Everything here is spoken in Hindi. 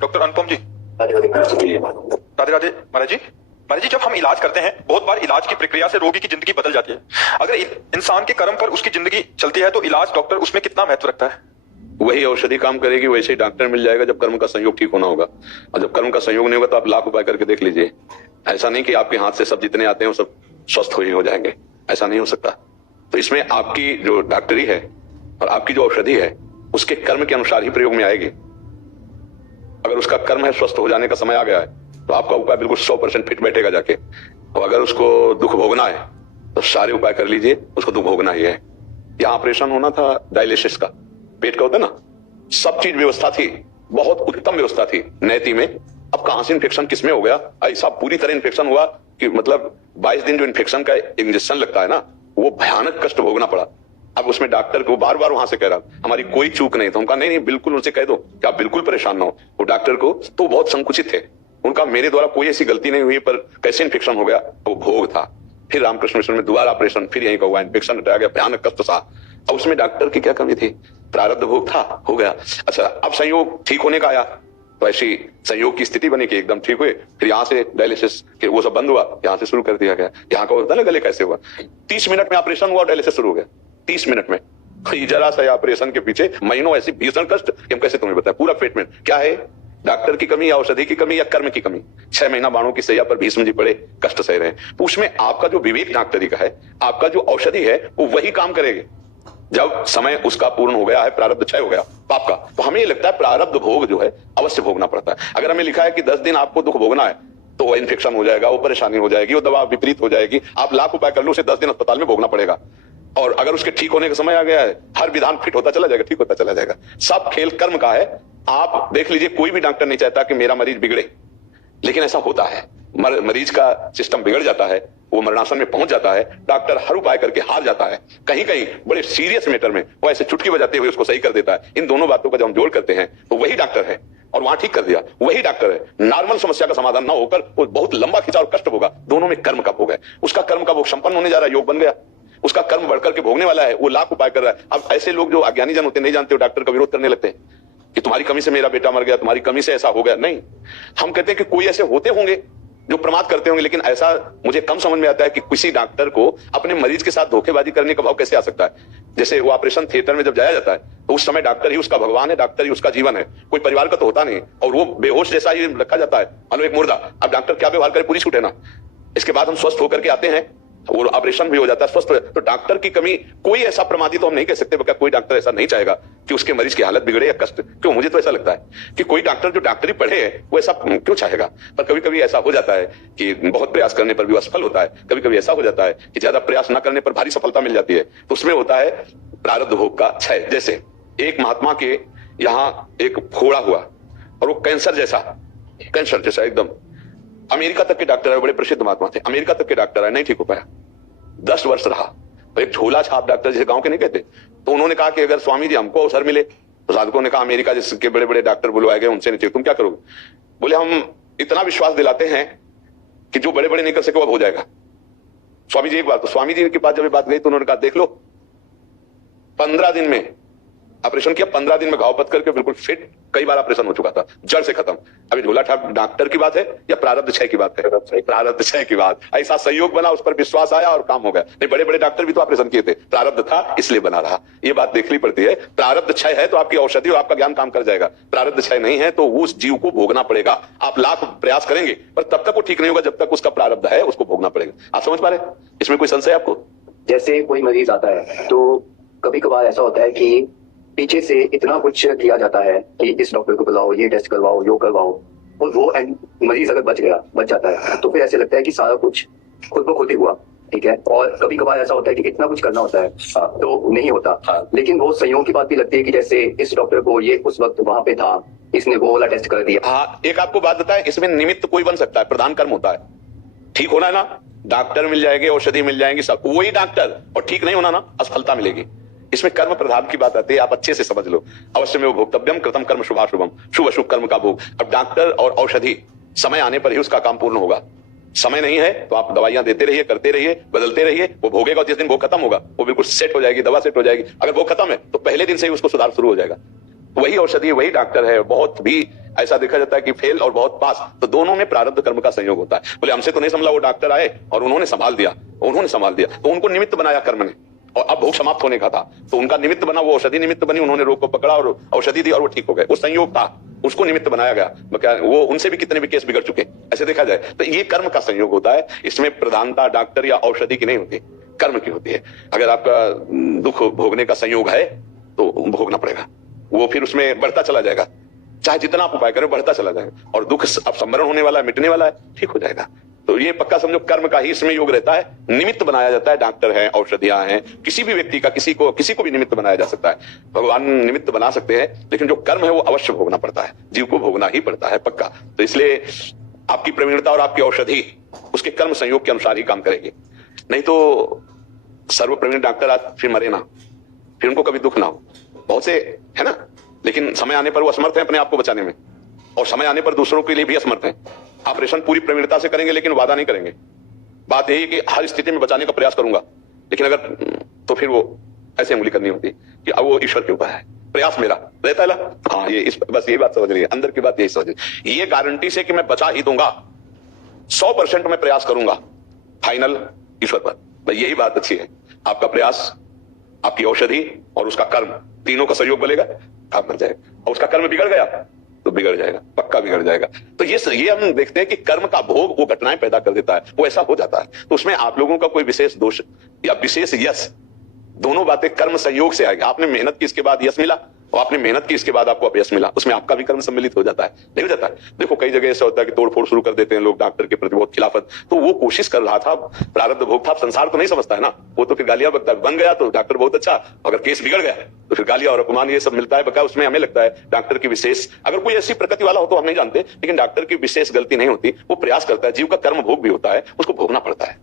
डॉक्टर अनुपम जी। राधे राधे महाराज जी। महाराज जी, जब हम इलाज करते हैं बहुत बार इलाज की प्रक्रिया से रोगी की जिंदगी बदल जाती है। अगर इंसान के कर्म पर उसकी जिंदगी चलती है तो इलाज डॉक्टर उसमें कितना महत्व रखता है? वही औषधि काम करेगी, वैसे ही डॉक्टर मिल जाएगा जब कर्म का संयोग ठीक होना होगा। और जब कर्म का संयोग नहीं होगा तो आप लाख उपाय करके देख लीजिए, ऐसा नहीं कि आपके हाथ से सब जितने आते हैं वो सब स्वस्थ हो जाएंगे, ऐसा नहीं हो सकता। तो इसमें आपकी जो डॉक्टरी है और आपकी जो औषधि है उसके कर्म के अनुसार ही प्रयोग में आएगी। अगर उसका कर्म है स्वस्थ हो जाने का समय आ गया है तो आपका उपाय बिल्कुल 100% फिट बैठेगा जाके। और अगर उसको दुख भोगना है तो सारे उपाय कर लीजिए, उसको दुख भोगना ही है। यहाँ ऑपरेशन होना था डायलिसिस का, पेट का होता है ना, सब चीज व्यवस्था थी, बहुत उत्तम व्यवस्था थी नैती में। अब कहां से इन्फेक्शन किसमें हो गया, ऐसा पूरी तरह इन्फेक्शन हुआ कि मतलब 22 दिन जो इन्फेक्शन का इंजेक्शन लगता है ना, वो भयानक कष्ट भोगना पड़ा। अब उसमें डॉक्टर को बार बार वहां से कह रहा हमारी कोई चूक नहीं, तो हम कहा नहीं नहीं बिल्कुल उनसे कह दो कि आप बिल्कुल परेशान ना हो। वो डॉक्टर को तो बहुत संकुचित थे, उनका मेरे द्वारा कोई ऐसी गलती नहीं हुई, पर कैसे इन्फेक्शन हो गया वो भोग था। फिर रामकृष्ण मिशन में दोबारा ऑपरेशन, फिर यहीं का हुआ, इन्फेक्शन हटाया गया, भयानक कष्ट था। अब उसमें डॉक्टर की क्या कमी थी, प्रारब्ध भोग था, हो गया। अच्छा, अब संयोग ठीक होने का आया तो ऐसी संयोग की स्थिति बनी कि एकदम ठीक हुए। फिर यहाँ से डायलिसिस के वो सब बंद हुआ, यहाँ से शुरू कर दिया गया। यहाँ का होता है ना गले कैसे हुआ, 30 मिनट में ऑपरेशन हुआ, डायलिसिस शुरू हो गया 30 मिनट में। जरा सा ऑपरेशन के पीछे महीनों ऐसी भीषण कष्ट कि हम कैसे तुम्हें बताएं। पूरा ट्रीटमेंट क्या है, डॉक्टर की कमी या औषधि की कमी या कर्म की कमी। 6 महीना बाणों की सैया पर भीष्म जी पड़े, कष्ट सह रहे। तो उसमें आपका जो विवेक डॉक्टरी का है, आपका जो औषधि है वो वही काम करेगी। जब समय उसका पूर्ण हो गया है, प्रारब्ध क्षय हो गया पाप का, तो हमें लगता है प्रारब्ध भोग जो है अवश्य भोगना पड़ता है। अगर हमें लिखा है कि 10 दिन आपको दुख भोगना है तो वो इन्फेक्शन हो जाएगा, वो परेशानी हो जाएगी, वो दवा विपरीत हो जाएगी, आप लाख उपाय कर लो, उसे 10 दिन अस्पताल में भोगना पड़ेगा। और अगर उसके ठीक होने का समय आ गया है, हर विधान फिट होता चला जाएगा, ठीक होता चला जाएगा। सब खेल कर्म का है। आप देख लीजिए, कोई भी डॉक्टर नहीं चाहता कि मेरा मरीज बिगड़े, लेकिन ऐसा होता है। मरीज का सिस्टम बिगड़ जाता है, वो मरणासन में पहुंच जाता है, डॉक्टर हर उपाय करके हार जाता है। कहीं कहीं बड़े सीरियस मैटर में वो ऐसे चुटकी बजाते हुए उसको सही कर देता है। इन दोनों बातों का जब हम जोड़ करते हैं तो वही डॉक्टर है, और वहां ठीक कर दिया वही डॉक्टर है। नॉर्मल समस्या का समाधान ना होकर वो बहुत लंबा खिंचा और कष्ट होगा, दोनों में कर्म का भोग है। उसका कर्म का भोग संपन्न होने जा रहा है, योग बन गया, उसका कर्म बढ़कर के भोगने वाला है, वो लाख उपाय कर रहा है। अब ऐसे लोग जो अज्ञानी जन होते नहीं जानते, डॉक्टर का विरोध करने लगते हैं कि तुम्हारी कमी से मेरा बेटा मर गया, तुम्हारी कमी से ऐसा हो गया। नहीं, हम कहते हैं कि कोई ऐसे होते होंगे जो प्रमाद करते होंगे, लेकिन ऐसा मुझे कम समझ में आता है कि किसी डॉक्टर को अपने मरीज के साथ धोखेबाजी करने का भाव कैसे आ सकता है। जैसे वो ऑपरेशन थिएटर में जब जाया जाता है तो उस समय डॉक्टर ही उसका भगवान है, डॉक्टर ही उसका जीवन है, कोई परिवार का तो होता नहीं, और वो बेहोश जैसा ही रखा जाता है, मानो एक मुर्दा। अब डॉक्टर क्या व्यवहार करे, पूरी छूट है ना। इसके बाद हम स्वस्थ होकर के आते हैं, वो ऑपरेशन भी हो जाता है, स्वस्थ हो। तो डॉक्टर की कमी, कोई ऐसा प्रमादी तो हम नहीं कह सकते, कोई डॉक्टर ऐसा नहीं चाहेगा कि उसके मरीज की हालत बिगड़े या कष्ट। क्यों, मुझे तो ऐसा लगता है कि कोई डॉक्टर जो डॉक्टरी पढ़े है वो ऐसा क्यों चाहेगा। पर कभी कभी ऐसा हो जाता है कि बहुत प्रयास करने पर भी असफल होता है, कभी कभी ऐसा हो जाता है कि ज्यादा प्रयास न करने पर भारी सफलता मिल जाती है। तो उसमें होता है प्रारब्ध भोग का क्षय। जैसे एक महात्मा के यहाँ एक फोड़ा हुआ और वो कैंसर जैसा एकदम, अमेरिका तक के डॉक्टर है, बड़े प्रसिद्ध महात्मा थे, अमेरिका तक के डॉक्टर है, नहीं ठीक हो पाया, 10 वर्ष रहा। तो एक झोला छाप डॉक्टर जैसे गांव के नहीं कहते, तो उन्होंने कहा कि अगर स्वामी जी हमको अवसर मिले, तो साधकों ने कहा अमेरिका जिसके बड़े बड़े डॉक्टर बुलवाए गए उनसे नहीं चाहिए, तुम क्या करोगे। बोले हम इतना विश्वास दिलाते हैं कि जो बड़े बड़े नहीं कर सके वो अब हो जाएगा। स्वामी जी एक बात, तो स्वामी जी के पास जब ये बात गई तो उन्होंने कहा देख लो, 15 दिन में ऑपरेशन किया, 15 दिन में घाव पत करके बिल्कुल फिट, कई बार ऑपरेशन हो चुका था, जड़ से खत्म। अभी झोला छाप डॉक्टर की बात है या प्रारब्ध क्षय की बात है? प्रारब्ध क्षय की बात। ऐसा संयोग बना, उस पर विश्वास आया और काम हो गया। नहीं, बड़े बड़े डॉक्टर भी तो ऑपरेशन किए थे, प्रारब्ध था इसलिए बना रहा। ये बात देखनी पड़ती है। प्रारब्ध क्षय है तो आपकी औषधि और आपका ज्ञान काम कर जाएगा, प्रारब्ध क्षय नहीं है तो उस जीव को भोगना पड़ेगा। आप लाख प्रयास करेंगे पर तब तक वो ठीक नहीं होगा जब तक उसका प्रारब्ध है, उसको भोगना पड़ेगा। आप समझ पा रहे, इसमें कोई संशय आपको? जैसे कोई मरीज आता है तो कभी कभार ऐसा होता है कि पीछे से इतना कुछ किया जाता है कि इस डॉक्टर को बुलाओ, ये टेस्ट करवाओ, यो करवाओ, और वो मरीज अगर बच जाता है तो फिर ऐसे लगता है कि सारा कुछ खुद ब खुद ही हुआ, ठीक है। और कभी कभार ऐसा होता है कि इतना कुछ करना होता है तो नहीं होता। लेकिन वो संयोग की बात भी लगती है कि जैसे इस डॉक्टर को ये उस वक्त वहां पे था, इसने वो वाला टेस्ट कर दिया। हाँ, एक आपको बात बताए, इसमें निमित्त कोई बन सकता है, प्रधान कर्म होता है। ठीक होना है ना, डॉक्टर मिल जाएंगे, औषधि मिल जाएंगी, सब वही डॉक्टर, और ठीक नहीं होना ना, असफलता मिलेगी। इसमें कर्म प्रधान की बात आती है, आप अच्छे से समझ लो। अवश्य में भोक्तव्यम कृतम कर्म शुभाशुभम, शुभ अशुभ कर्म का भोग। अब डॉक्टर और औषधि समय आने पर ही उसका काम पूर्ण होगा। समय नहीं है तो आप दवाइयां देते रहिए, करते रहिए, बदलते रहिए, वो भोगेगा। जिस दिन वो खत्म होगा वो बिल्कुल सेट हो जाएगी, दवा सेट हो जाएगी। अगर वो खत्म है तो पहले दिन से ही उसको सुधार शुरू हो जाएगा। वही औषधि वही डॉक्टर है, बहुत भी ऐसा देखा जाता है कि फेल और बहुत पास, तो दोनों में प्रारब्ध कर्म का संयोग होता है। बोले हमसे तो नहीं संभला, वो डॉक्टर आए और उन्होंने संभाल दिया, तो उनको निमित्त बनाया कर्म ने, और अब भोग समाप्त होने का था तो उनका निमित्त बना, वो औषधि निमित्त बनी, उन्होंने रोग को पकड़ा और औषधि दी और वो ठीक हो गए। वो संयोग था, उसको निमित्त बनाया गया। वो उनसे भी कितने भी केस बिगड़ चुके, ऐसे देखा जाए तो ये कर्म का संयोग होता है। इसमें प्रधानता डॉक्टर या औषधि की नहीं होती, कर्म की होती है। अगर आपका दुख भोगने का संयोग है तो भोगना पड़ेगा, वो फिर उसमें बढ़ता चला जाएगा, चाहे जितना आप उपाय करें बढ़ता चला जाएगा, और दुख अब संवरण होने वाला है, मिटने वाला है, ठीक हो जाएगा। तो ये पक्का समझो कर्म का ही इसमें योग रहता है। निमित्त बनाया जाता है, डॉक्टर है, औषधियां हैं, किसी भी व्यक्ति का किसी को भी निमित्त बनाया जा सकता है। भगवान निमित्त बना सकते हैं, लेकिन जो कर्म है वो अवश्य भोगना पड़ता है, जीव को भोगना ही पड़ता है पक्का। तो इसलिए आपकी प्रवीणता और आपकी औषधि उसके कर्म संयोग के अनुसार ही काम करेगी। नहीं तो सर्व प्रवीण डॉक्टर आज फिर मरे ना, फिर उनको कभी दुख ना हो। बहुत से है ना, लेकिन समय आने पर वो असमर्थ है अपने आप को बचाने में, और समय आने पर दूसरों के लिए भी असमर्थ है। ऑपरेशन पूरी प्रवीणता से करेंगे लेकिन वादा नहीं करेंगे। बात यही है कि हर स्थिति में बचाने का प्रयास करूंगा, लेकिन अगर तो फिर वो ऐसे उंगली करनी होती कि अब वो ईश्वर के ऊपर है, प्रयास मेरा रहता है ना। हाँ, ये बस यही बात समझ रही है, अंदर की बात यही समझ रही। ये गारंटी से कि मैं बचा ही दूंगा, 100% मैं प्रयास करूंगा, फाइनल ईश्वर पर। बस यही बात अच्छी है, आपका प्रयास, आपकी औषधि और उसका कर्म, तीनों का सहयोग बनेगा, काम बन जाएगा। और उसका कर्म बिगड़ गया तो बिगड़ जाएगा, पक्का बिगड़ जाएगा। तो ये हम देखते हैं कि कर्म का भोग वो घटनाएं पैदा कर देता है, वो ऐसा हो जाता है। तो उसमें आप लोगों का कोई विशेष दोष या विशेष यश, दोनों बातें कर्म संयोग से आएगी। आपने मेहनत की, इसके बाद यश मिला, और आपने मेहनत की, इसके बाद आपको अपयश मिला, उसमें आपका भी कर्म सम्मिलित हो जाता है, नहीं हो जाता है। देखो कई जगह ऐसा होता है कि तोड़फोड़ शुरू कर देते हैं लोग डॉक्टर के प्रति, बहुत खिलाफत। तो वो कोशिश कर रहा था, प्रारब्ध भोग था, संसार तो नहीं समझता है ना, वो तो फिर गालियां बकता है। बन गया तो डॉक्टर बहुत अच्छा, अगर केस बिगड़ गया तो फिर गालियां और अपमान ये सब मिलता है बका। उसमें हमें लगता है डॉक्टर की विशेष, अगर कोई ऐसी प्रकृति वाला हो तो हम नहीं जानते, लेकिन डॉक्टर की विशेष गलती नहीं होती, वो प्रयास करता है, जीव का कर्म भोग भी होता है, उसको भोगना पड़ता है।